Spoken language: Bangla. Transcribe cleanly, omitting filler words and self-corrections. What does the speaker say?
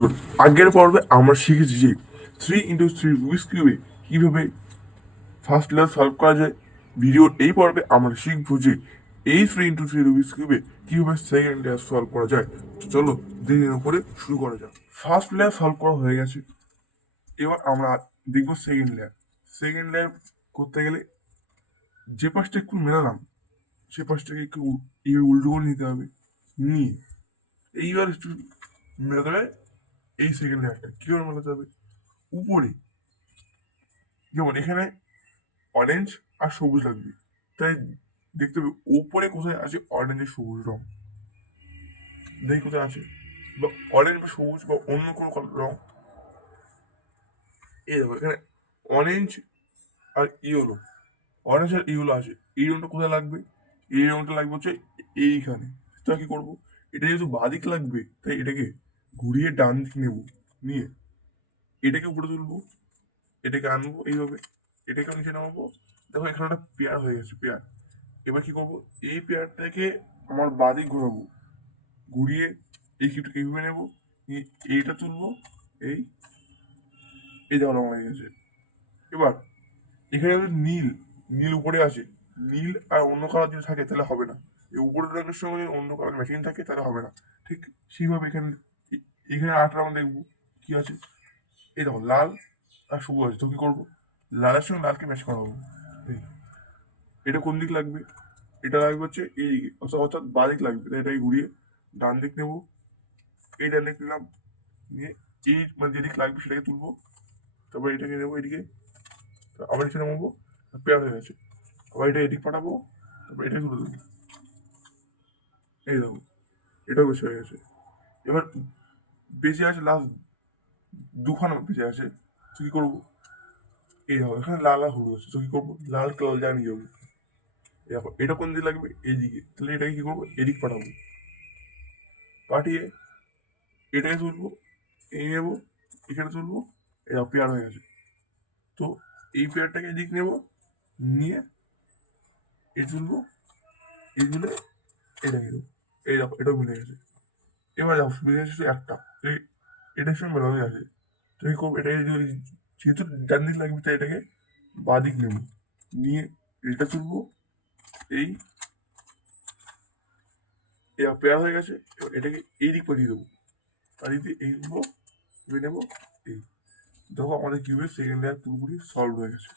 আগের পর্বে আমরা শিখেছি যে 3x3 রুবিক্স কিউবে কিভাবে ফার্স্ট লেয়ার সলভ করা যায়। ভিডিওর এই পর্বে আমরা শিখবো যে এই 3x3 রুবিক্স কিউবে কিভাবে সেকেন্ড লেয়ার সলভ করা যায়। তো চলো দিনের উপরে শুরু করা যাক। ফার্স্ট লেয়ার সলভ করা হয়ে গেছে, এবার আমরা দেখবো সেকেন্ড লেয়ার। সেকেন্ড লেয়ার করতে গেলে যে পাশটা একটু মেলালাম সে পাশটাকে একটু এইভাবে উল্টো করে নিতে হবে, নিয়ে এইবার একটু মেলাতে হবে। এই সেকেন্ড লেয়ারটা কিভাবে মেলাতে হবে, উপরে যেমন এখানে অরেঞ্জ আর সবুজ লাগবে, তাই দেখতে হবে উপরে কোথায় আছে অরেঞ্জ আর সবুজ রং। দেখি কোথায় আছে, বা অরেঞ্জ বা সবুজ বা অন্য কোনো রং। এই দেখো এখানে অরেঞ্জ আর ইয়েলো, অরেঞ্জ আর ইয়েলো আছে। এই রংটা কোথায় লাগবে, এই রংটা লাগবে হচ্ছে এইখানে। তা কি করবো, এটা যেহেতু বাদিক লাগবে তাই এটাকে ঘুরিয়ে ডান দিক নেবো, নিয়ে এটাকে উপরে তুলবো, এটাকে আনবো এইভাবে, এটাকে নিচে নামাবো। দেখো এখানে একটা পেয়ার হয়ে গেছে, পেয়ার। এবার কি করবো, এই পেয়ারটাকে আমার বাদিক ঘোরাবো, ঘুরিয়ে এই কিউটাকে এইভাবে নেবো, নিয়ে এইটা তুলবো, এই এই দেখো রং হয়ে গেছে। এবার এখানে যদি নীল, নীল উপরে আছে, নীল আর অন্য কালার যদি থাকে তাহলে হবে না। এই উপরের রঙের সঙ্গে যদি অন্য কালার ম্যাচিং থাকে তাহলে হবে না। ঠিক সেইভাবে এখানে এখানে 8 রং দেখবো কি আছে। এই দেখো লাল আর সবুজ আছে, তো কি করবো, লালের সঙ্গে লালকে ম্যাচ করাবো। এই এটা কোন দিক লাগবে, এটা লাগবে হচ্ছে এই দিকে, অর্থাৎ বাঁ দিক লাগবে, তাই এটাকে ঘুরিয়ে ডান দিক নেবো। এই ডান দিক নিলাম, নিয়ে এই মানে যেদিক লাগবে সেটাকে তুলবো, তারপর এটাকে নেবো এদিকে, আবার নিচে নামাবো, পেয়ার হয়ে গেছে। আবার এটা এদিক পাঠাবো, তারপর এটাকে তুলে দেবো। এই দেখো এটাও বেশি হয়ে গেছে। এবার বেঁচে আছে লাস্ট দুখানা বেঁচে আছে, তো কি করবো, এই দেখো এখানে লাল আর হলুদ আছে, তো কি করবো, লাল কালার জানিয়ে যাবো। দেখো এটা কোন দিকে লাগবে, এইদিকে, তাহলে এটাকে কি করবো, এদিক পাঠাবো, পাঠিয়ে এটাকে তুলবো, এই নেবো, এখানে তুলবো, এটা পেয়ার হয়ে গেছে। তো এই পেয়ারটাকে এদিক নেবো, নিয়ে এই তুলবো, এই তুলে এটাকে দেবো। এই দেখো এটাও মিলে গেছে। এবার দেখো মিলে গেছে শুধু একটা, এই এটার সঙ্গে মেলানো আছে। তো কি করবো, এটাকে যেহেতু ডান দিক লাগবে তাই এটাকে বাঁ দিক নেবো, নিয়ে এটা তুলবো, এই পেয়ার হয়ে গেছে। এবার এটাকে এই দিক পাঠিয়ে দেবো, পাঠিয়ে দিয়ে এই নেবো, নেবো এই। দেখো আমাদের কিউবের সেকেন্ড লেয়ার পুরোপুরি সলভ হয়ে গেছে।